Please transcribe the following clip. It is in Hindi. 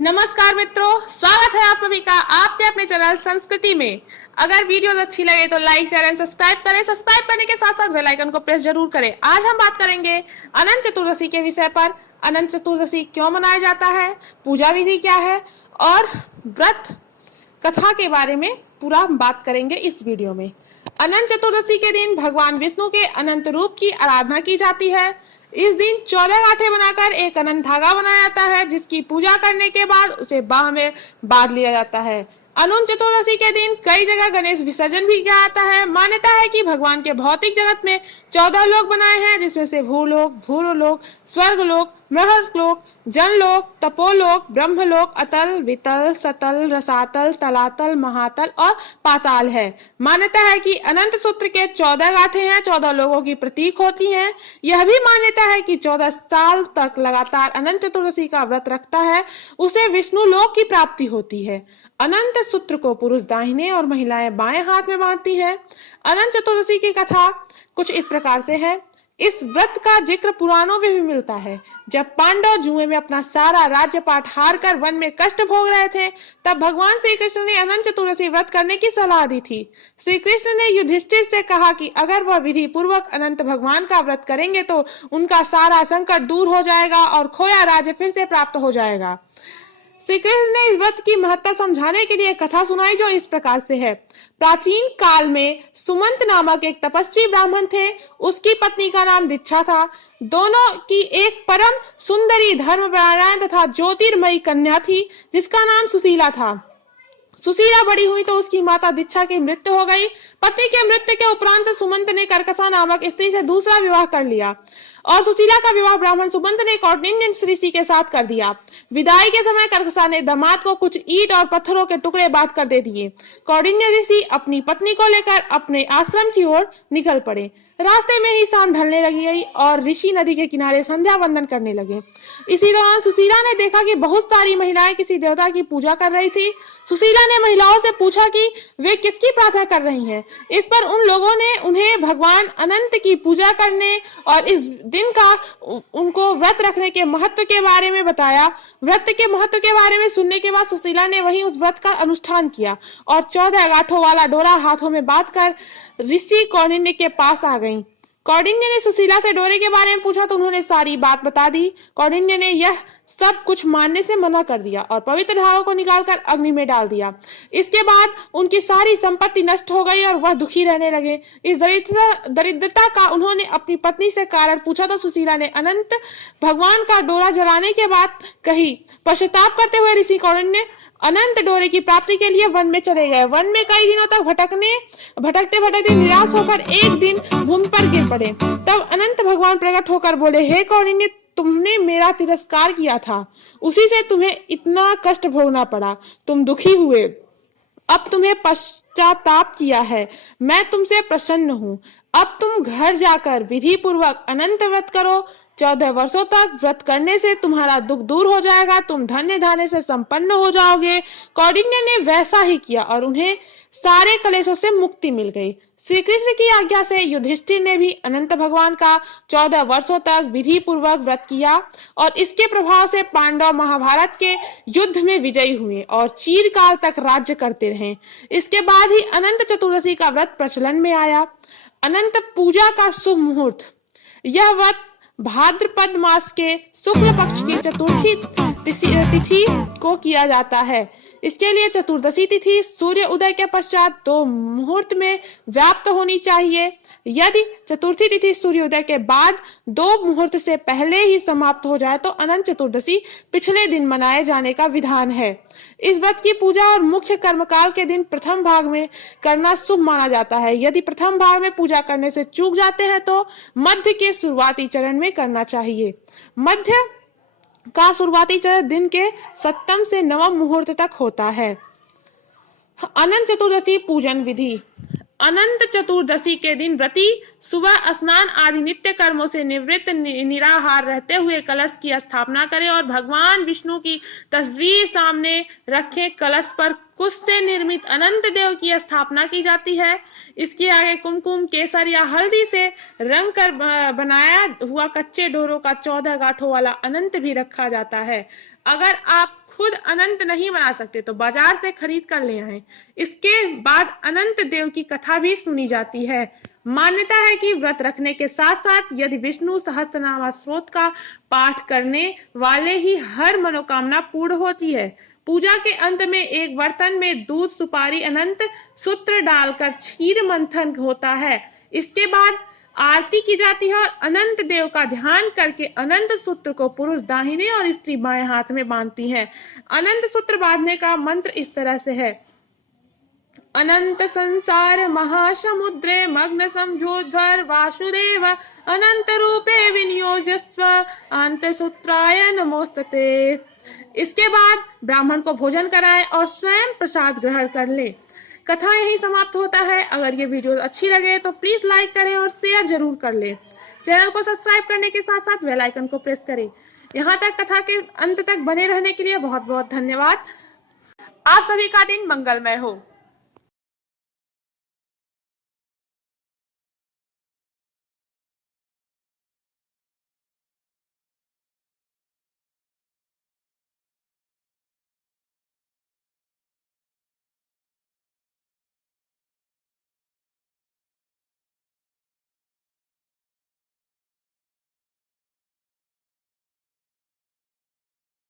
नमस्कार मित्रों, स्वागत है आप सभी का आपके अपने चैनल संस्कृति में। अगर वीडियो अच्छी लगे तो लाइक शेयर एंड सब्सक्राइब करें। सब्सक्राइब करने के साथ साथ बेल आइकन को प्रेस जरूर करें। आज हम बात करेंगे अनंत चतुर्दशी के विषय पर। अनंत चतुर्दशी क्यों मनाया जाता है, पूजा विधि क्या है और व्रत कथा के बारे में पूरा बात करेंगे इस वीडियो में। अनंत चतुर्दशी के दिन भगवान विष्णु के अनंत रूप की आराधना की जाती है। इस दिन 14 गांठें बनाकर एक अनंत धागा बनाया जाता है, जिसकी पूजा करने के बाद उसे बाह में बांध लिया जाता है। अनंत चतुर्दशी के दिन कई जगह गणेश विसर्जन भी किया जाता है। मान्यता है कि भगवान के भौतिक जगत में 14 लोक बनाए हैं, जिसमें से भूलोक, भूलोक, स्वर्गलोक, महर्लोक, जनलोक, तपोलोक, ब्रह्मलोक, अतल, वितल, सतल, रसातल, तलातल, महातल और पाताल है। मान्यता है कि अनंत सूत्र के 14 गांठें हैं, 14 लोगों की प्रतीक होती हैं। यह भी मान्यता है कि 14 साल तक लगातार अनंत चतुर्दशी का व्रत रखता है उसे विष्णु लोक की प्राप्ति होती है। अनंत सूत्र को पुरुष दाहिने और महिलाएं बाएं हाथ में बांधती है। अनंत चतुर्दशी की कथा कुछ इस प्रकार से है। इस व्रत का जिक्र पुराणों में भी मिलता है। जब पांडव जुए में अपना सारा राज्यपाट हार कर वन में कष्ट भोग रहे थे, तब भगवान श्री कृष्ण ने अनंत चतुर्दशी व्रत करने की सलाह दी थी। श्री कृष्ण ने युधिष्ठिर से कहा कि अगर वह विधि पूर्वक अनंत भगवान का व्रत करेंगे तो उनका सारा संकट दूर हो जाएगा और खोया राज्य फिर से प्राप्त हो जाएगा। श्री कृष्ण ने इस व्रत की महत्ता समझाने के लिए कथा सुनाई, जो इस प्रकार से है। प्राचीन काल में सुमंत नामक एक तपस्वी ब्राह्मण थे। उसकी पत्नी का नाम दीक्षा था। दोनों की एक परम सुंदरी धर्मपरायण तथा ज्योतिर्मयी कन्या थी, जिसका नाम सुशीला था। सुशीला बड़ी हुई तो उसकी माता दीक्षा की मृत्यु हो गई। पति के मृत्यु के उपरांत सुमंत ने कर्कशा नामक स्त्री से दूसरा विवाह कर लिया और सुशीला का विवाह ब्राह्मण सुमंत ने कौंडिन्य ऋषि के साथ कर दिया। विदाई के समय कर्कशा ने दामाद को कुछ ईंट और पत्थरों के टुकड़े बांध कर दे दिए। कौंडिन्य ऋषि अपनी पत्नी को लेकर अपने आश्रम की ओर निकल पड़े। रास्ते में ही शाम ढलने लगी और ऋषि नदी के किनारे संध्या वंदन करने लगे। इसी दौरान सुशीला ने देखा कि बहुत सारी महिलाएं किसी देवता की पूजा कर रही थी। सुशीला ने महिलाओं से पूछा कि वे किसकी प्रार्थना कर रही हैं। इस पर उन लोगों ने उन्हें भगवान अनंत की पूजा करने और इस दिन का उनको व्रत रखने के महत्व के बारे में बताया। व्रत के महत्व के बारे में सुनने के बाद सुशीला ने वहीं उस व्रत का अनुष्ठान किया और 14 गांठों वाला डोरा हाथों में बांधकर ऋषि कौंडिन्य के पास आ गई। कौंडिन्य ने सुशीला से डोरे के बारे में पूछा तो उन्होंने सारी बात बता दी। कौंडिन्य ने यह सब कुछ मानने से मना कर दिया और पवित्र धागा को निकालकर अग्नि में डाल दिया। इसके बाद उनकी सारी संपत्ति नष्ट हो गई और वह दुखी रहने लगे। इस दरिद्रता का उन्होंने अपनी पत्नी से कारण पूछा तो सुशीला ने अनंत भगवान का डोरा जलाने के बाद कही। पश्चाताप करते हुए ऋषि कौंडिन्य अनंत डोरे की प्राप्ति के लिए वन में चले गए। वन में कई दिनों तक भटकते भटकते निराश होकर एक दिन भूमि पर गिर पड़े। तब अनंत भगवान प्रकट होकर बोले, हे कौंडिन्य, तुमने मेरा तिरस्कार किया था, उसी से तुम्हें इतना कष्ट भोगना पड़ा। तुम दुखी हुए, अब तुम्हें पश्चाताप किया है। मैं तुमसे प्रसन्न हूँ। अब तुम घर जाकर विधि पूर्वक अनंत व्रत करो। 14 वर्षों तक व्रत करने से तुम्हारा दुख दूर हो जाएगा। तुम धन्य धान्य से संपन्न हो जाओगे। कौंडिन्य ने वैसा ही किया और उन्हें सारे कलेशों से मुक्ति मिल गई। श्री कृष्ण की आज्ञा से युधिष्ठिर ने भी अनंत भगवान का 14 वर्षों तक विधि पूर्वक व्रत किया और इसके प्रभाव से पांडव महाभारत के युद्ध में विजयी हुए और चिरकाल तक राज्य करते रहे। इसके बाद ही अनंत चतुर्दशी का व्रत प्रचलन में आया। अनंत पूजा का शुभ मुहूर्त। यह व्रत भाद्रपद मास के शुक्ल पक्ष की चतुर्थी तिथि को किया जाता है। इसके लिए चतुर्दशी तिथि सूर्य उदय के पश्चात 2 मुहूर्त में व्याप्त होनी चाहिए। यदि चतुर्थी तिथि सूर्योदय के बाद 2 मुहूर्त से पहले ही समाप्त हो जाए तो अनंत चतुर्दशी पिछले दिन मनाए जाने का विधान है। इस व्रत की पूजा और मुख्य कर्मकाल के दिन प्रथम भाग में करना शुभ माना जाता है। यदि प्रथम भाग में पूजा करने से चूक जाते हैं तो मध्य के शुरुआती चरण में करना चाहिए। मध्य का शुरुआती चरण दिन के 7वें से 9वें मुहूर्त तक होता है। अनंत चतुर्दशी पूजन विधि। अनंत चतुर्दशी के दिन व्रती सुबह स्नान आदि नित्य कर्मों से निवृत्त निराहार रहते हुए कलश की स्थापना करें और भगवान विष्णु की तस्वीर सामने रखें। कलश पर कुश से निर्मित अनंत देव की स्थापना की जाती है। इसके आगे कुमकुम, केसर या हल्दी से रंग कर बनाया हुआ कच्चे डोरों का 14 गांठों वाला अनंत भी रखा जाता है। अगर आप खुद अनंत नहीं बना सकते तो बाजार से खरीद कर ले आए। इसके बाद अनंत देव की कथा भी सुनी जाती है। मान्यता है कि व्रत रखने के साथ साथ यदि विष्णु सहस्त्रनाम स्तोत्र का पाठ करने वाले ही हर मनोकामना पूर्ण होती है। पूजा के अंत में एक बर्तन में दूध, सुपारी, अनंत सूत्र डालकर क्षीर मंथन होता है। इसके बाद आरती की जाती है और अनंत देव का ध्यान करके अनंत सूत्र को पुरुष दाहिने और स्त्री बाएं हाथ में बांधती है। अनंत सूत्र बांधने का मंत्र इस तरह से है: अनंत संसार महासमुद्रे मग्न संभ्योध्वर वासुदेव अनंत रूपे विनियोजस्व अंत सूत्राय नमोस्तते। इसके बाद ब्राह्मण को भोजन कराएं और स्वयं प्रसाद ग्रहण कर ले। कथा यही समाप्त होता है। अगर ये वीडियो अच्छी लगे तो प्लीज लाइक करें और शेयर जरूर कर ले। चैनल को सब्सक्राइब करने के साथ साथ बेल आइकन को प्रेस करें। यहाँ तक कथा के अंत तक बने रहने के लिए बहुत बहुत धन्यवाद। आप सभी का दिन मंगलमय हो।